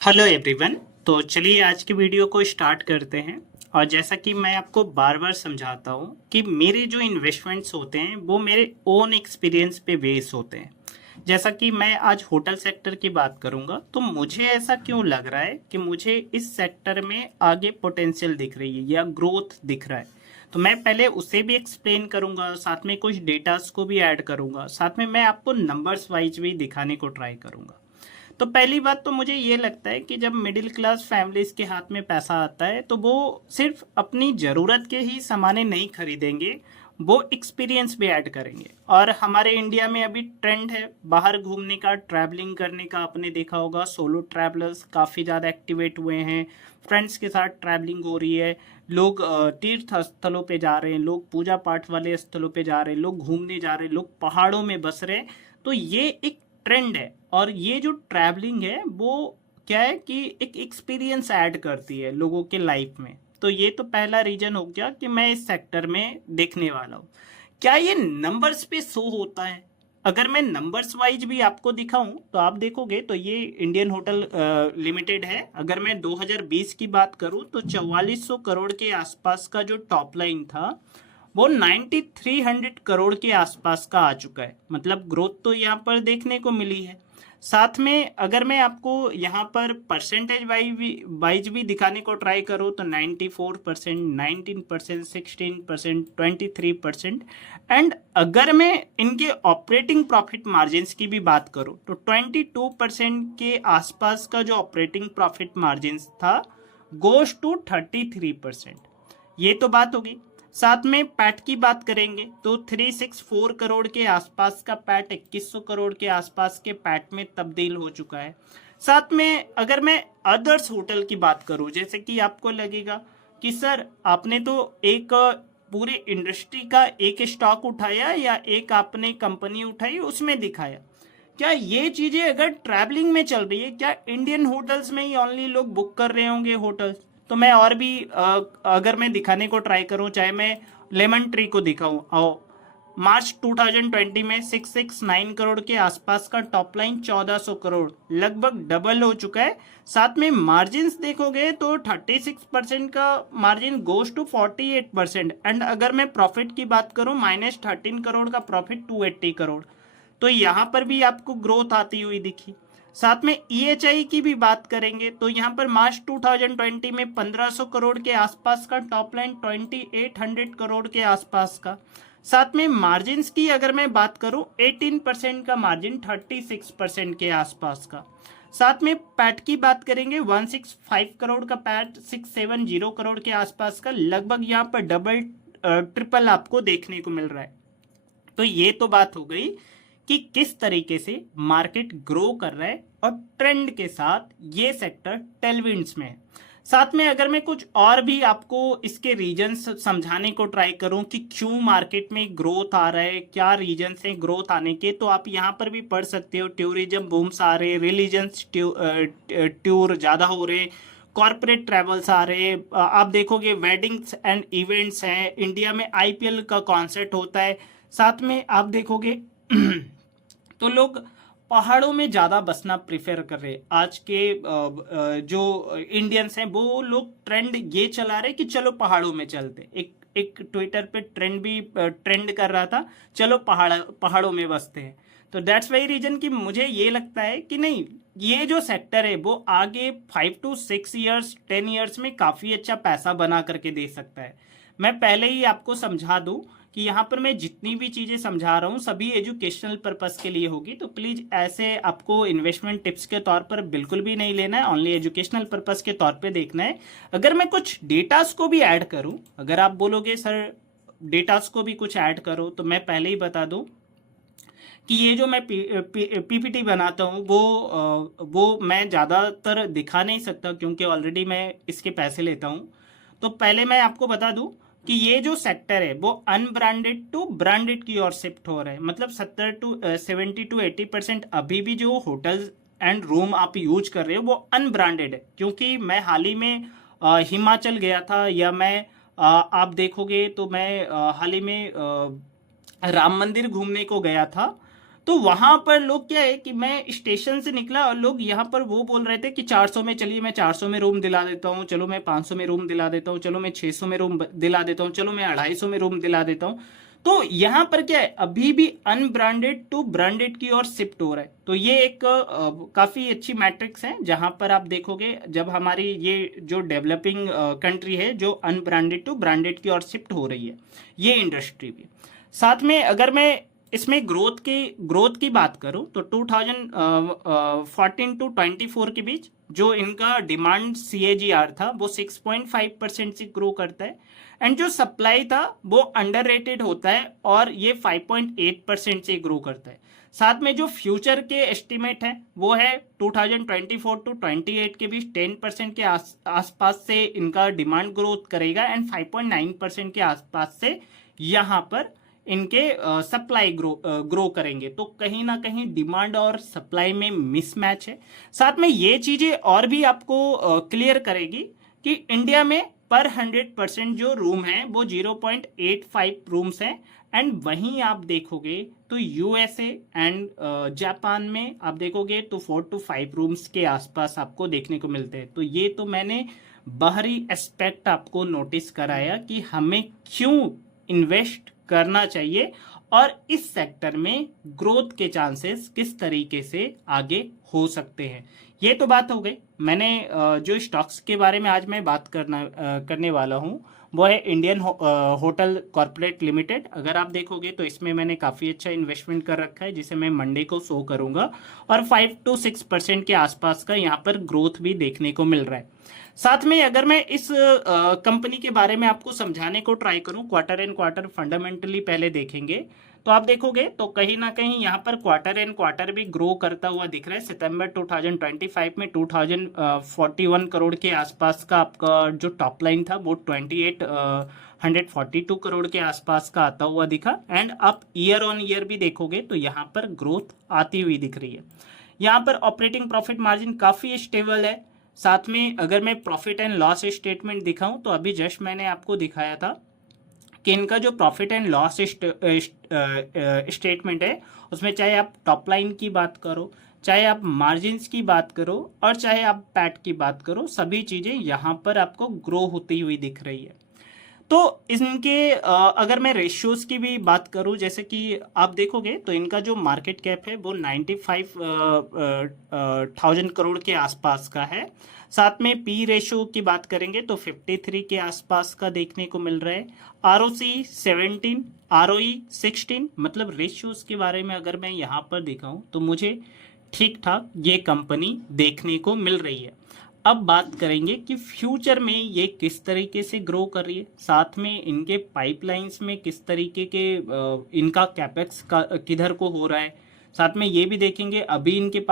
Hello everyone. तो चलिए आज की वीडियो को स्टार्ट करते हैं। और जैसा कि मैं आपको बार बार समझाता हूँ कि मेरे जो इन्वेस्टमेंट्स होते हैं वो मेरे ओन एक्सपीरियंस पे बेस होते हैं। जैसा कि मैं आज होटल सेक्टर की बात करूँगा, तो मुझे ऐसा क्यों लग रहा है कि मुझे इस सेक्टर में आगे पोटेंशियल दिख रही है या ग्रोथ दिख रहा है। तो मैं पहले उसे भी एक्सप्लेन करूँगा, साथ में कुछ डेटास को भी ऐड करूँगा, साथ में मैं आपको नंबर्स वाइज भी दिखाने को ट्राई करूँगा। तो पहली बात तो मुझे ये लगता है कि जब मिडिल क्लास फैमिलीज के हाथ में पैसा आता है तो वो सिर्फ अपनी ज़रूरत के ही सामानें नहीं खरीदेंगे, वो एक्सपीरियंस भी ऐड करेंगे। और हमारे इंडिया में अभी ट्रेंड है बाहर घूमने का, ट्रैवलिंग करने का। आपने देखा होगा सोलो ट्रैवलर्स काफ़ी ज़्यादा एक्टिवेट हुए हैं, फ्रेंड्स के साथ ट्रैवलिंग हो रही है, लोग तीर्थ स्थलों पे जा रहे हैं, लोग पूजा पाठ वाले स्थलों पे जा रहे हैं, लोग घूमने जा रहे हैं, लोग पहाड़ों में बस रहे हैं। तो ये एक ट्रेंड है। और ये जो ट्रैवलिंग है वो क्या है कि एक एक्सपीरियंस ऐड करती है लोगों के लाइफ में। तो ये तो पहला रीजन हो गया कि मैं इस सेक्टर में देखने वाला हूँ। क्या ये नंबर्स पे शो होता है? अगर मैं नंबर्स वाइज भी आपको दिखाऊं तो आप देखोगे तो ये इंडियन होटल लिमिटेड है। अगर मैं 2020 की बात करूं तो 4400 करोड़ के आसपास का जो टॉप लाइन था वो 9300 करोड़ के आसपास का आ चुका है। मतलब ग्रोथ तो यहाँ पर देखने को मिली है। साथ में अगर मैं आपको यहाँ पर परसेंटेज वाइज भी दिखाने को ट्राई करूँ तो 94%, 19%, 16%, 23%। एंड अगर मैं इनके ऑपरेटिंग प्रॉफिट मार्जिन्स की भी बात करूँ तो 22% के आसपास का जो ऑपरेटिंग प्रॉफिट मार्जिन्स था गोज टू 33%। ये तो बात होगी। साथ में पैट की बात करेंगे तो 364 करोड़ के आसपास का पैट 2100 करोड़ के आसपास के पैट में तब्दील हो चुका है। साथ में अगर मैं अदर्स होटल की बात करूं, जैसे कि आपको लगेगा कि सर आपने तो एक पूरे इंडस्ट्री का एक स्टॉक उठाया या एक आपने कंपनी उठाई उसमें दिखाया। क्या ये चीजें अगर ट्रैवलिंग में चल रही है, क्या इंडियन होटल्स में ही ओनली लोग बुक कर रहे होंगे होटल्स? तो मैं और भी अगर मैं दिखाने को ट्राई करूं, चाहे मैं लेमन ट्री को दिखाऊं, आओ मार्च 2020 में 669 करोड़ के आसपास का टॉप लाइन 1400 करोड़, लगभग डबल हो चुका है। साथ में मार्जिन देखोगे तो 36% का मार्जिन गोज टू 48%। एंड अगर मैं प्रॉफिट की बात करूं, -13 करोड़ का प्रॉफिट 280 करोड़। तो यहाँ पर भी आपको ग्रोथ आती हुई दिखी। साथ में ईएचआई की भी बात करेंगे तो यहाँ पर मार्च 2020 में 1500 करोड़ के आसपास का टॉप लाइन, 2800 करोड़ के आसपास का। साथ में मार्जिन की अगर मैं बात करूं 18% का मार्जिन, 36% के आसपास का। साथ में पैट की बात करेंगे 165 करोड़ का पैट, 670 करोड़ के आसपास का, लगभग यहाँ पर डबल ट्रिपल आपको देखने को मिल रहा है। तो ये तो बात हो गई कि किस तरीके से मार्केट ग्रो कर रहा है और ट्रेंड के साथ ये सेक्टर टेलविंड्स में है। साथ में अगर मैं कुछ और भी आपको इसके रीजंस समझाने को ट्राई करूं कि क्यों मार्केट में ग्रोथ आ रहा है, क्या रीजंस हैं ग्रोथ आने के, तो आप यहाँ पर भी पढ़ सकते हो। टूरिज्म बूम्स आ रहे, रिलीजन्स टूर ज़्यादा हो रहे, कॉरपोरेट ट्रैवल्स आ रहे, आप देखोगे वेडिंग्स एंड इवेंट्स हैं, इंडिया में आईपीएल का कॉन्सर्ट होता है। साथ में आप देखोगे तो लोग पहाड़ों में ज़्यादा बसना प्रेफर कर रहे हैं। आज के जो इंडियंस हैं वो लोग ट्रेंड ये चला रहे कि चलो पहाड़ों में चलते। एक एक ट्विटर पे ट्रेंड भी ट्रेंड कर रहा था, चलो पहाड़ों में बसते हैं। तो दैट्स वाई रीजन कि मुझे ये लगता है कि नहीं, ये जो सेक्टर है वो आगे 5 to 6 ईयर्स 10 ईयर्स में काफ़ी अच्छा पैसा बना करके दे सकता है। मैं पहले ही आपको समझा दूं कि यहाँ पर मैं जितनी भी चीज़ें समझा रहा हूँ सभी एजुकेशनल पर्पस के लिए होगी। तो प्लीज़ ऐसे आपको इन्वेस्टमेंट टिप्स के तौर पर बिल्कुल भी नहीं लेना है, ओनली एजुकेशनल पर्पस के तौर पे देखना है। अगर मैं कुछ डेटास को भी ऐड करूँ, अगर आप बोलोगे सर डेटास को भी कुछ ऐड करो, तो मैं पहले ही बता दूँ कि ये जो मैं पीपीटी बनाता हूँ वो मैं ज़्यादातर दिखा नहीं सकता क्योंकि ऑलरेडी मैं इसके पैसे लेता हूँ। तो पहले मैं आपको बता दूँ कि ये जो सेक्टर है वो अनब्रांडेड टू ब्रांडेड की ओर शिफ्ट हो रहा है। मतलब 70 to 80% अभी भी जो होटल्स एंड रूम आप यूज कर रहे हो वो अनब्रांडेड है। क्योंकि मैं हाल ही में हिमाचल गया था, या मैं आप देखोगे तो मैं हाल ही में राम मंदिर घूमने को गया था। तो वहां पर लोग क्या है कि मैं स्टेशन से निकला और लोग यहाँ पर वो बोल रहे थे कि 400 में, चलिए मैं 400 में रूम दिला देता हूँ, चलो मैं 500 में रूम दिला देता हूँ, चलो मैं 600 में रूम दिला देता हूँ, चलो मैं 250 में रूम दिला देता हूँ। तो यहाँ पर क्या है, अभी भी अनब्रांडेड टू ब्रांडेड की ओर शिफ्ट हो रहा है। तो ये एक काफी अच्छी मैट्रिक्स है, जहां पर आप देखोगे जब हमारी ये जो डेवलपिंग कंट्री है जो अनब्रांडेड टू ब्रांडेड की ओर शिफ्ट हो रही है, ये इंडस्ट्री भी। साथ में अगर मैं इसमें ग्रोथ की बात करूं तो 2014 टू 24 के बीच जो इनका डिमांड CAGR था वो 6.5% से ग्रो करता है, एंड जो सप्लाई था वो अंडररेटेड होता है और ये 5.8% से ग्रो करता है। साथ में जो फ्यूचर के एस्टिमेट है वो है 2024 टू 28 के बीच 10% के आसपास से इनका डिमांड ग्रोथ करेगा, एंड 5.9% के आसपास से यहाँ पर इनके सप्लाई ग्रो करेंगे। तो कहीं ना कहीं डिमांड और सप्लाई में मिसमैच है। साथ में ये चीजें और भी आपको क्लियर करेगी कि इंडिया में पर 100% जो रूम है वो 0.85 रूम्स हैं, एंड वहीं आप देखोगे तो USA एंड जापान में आप देखोगे तो 4 to 5 रूम्स के आसपास आपको देखने को मिलते हैं। तो ये तो मैंने बाहरी एस्पेक्ट आपको नोटिस कराया कि हमें क्यों इन्वेस्ट करना चाहिए और इस सेक्टर में ग्रोथ के चांसेस किस तरीके से आगे हो सकते हैं। ये तो बात हो गई। मैंने जो स्टॉक्स के बारे में आज मैं बात करने वाला हूँ वो है इंडियन होटल कॉर्पोरेट लिमिटेड। अगर आप देखोगे तो इसमें मैंने काफ़ी अच्छा इन्वेस्टमेंट कर रखा है, जिसे मैं मंडे को शो करूंगा, और 5 to 6% के आसपास का यहाँ पर ग्रोथ भी देखने को मिल रहा है। साथ में अगर मैं इस कंपनी के बारे में आपको समझाने को ट्राई करूं, क्वार्टर एंड क्वार्टर फंडामेंटली पहले देखेंगे तो आप देखोगे तो कहीं ना कहीं यहाँ पर क्वार्टर एंड क्वार्टर भी ग्रो करता हुआ दिख रहा है। सितंबर 2025 में 2041 करोड़ के आसपास का आपका जो टॉप लाइन था वो 2842 करोड़ के आसपास का आता हुआ दिखा, एंड आप ईयर ऑन ईयर भी देखोगे तो यहाँ पर ग्रोथ आती हुई दिख रही है। यहाँ पर ऑपरेटिंग प्रॉफिट मार्जिन काफी स्टेबल है। साथ में अगर मैं प्रॉफिट एंड लॉस स्टेटमेंट दिखाऊं तो अभी जस्ट मैंने आपको दिखाया था कि इनका जो प्रॉफिट एंड लॉस स्टेटमेंट है उसमें चाहे आप टॉप लाइन की बात करो, चाहे आप मार्जिन्स की बात करो, और चाहे आप पैट की बात करो, सभी चीजें यहाँ पर आपको ग्रो होती हुई दिख रही है। तो इनके अगर मैं रेशियोज की भी बात करूं, जैसे कि आप देखोगे तो इनका जो मार्केट कैप है वो 95,000 करोड़ के आसपास का है। साथ में पी रेशियो की बात करेंगे तो 53 के आसपास का देखने को मिल रहा है। ROC 17, ROE 16, मतलब रेशियोज के बारे में अगर मैं यहाँ पर दिखाऊं तो मुझे ठीक ठाक ये कंपनी देखने को मिल रही है। अब बात करेंगे कि फ्यूचर में ये किस तरीके से ग्रो कर रही है, साथ में इनके पाइपलाइंस में किस तरीके के इनका कैपेक्स का किधर को हो रहा है। साथ में ये भी देखेंगे अभी इनके पास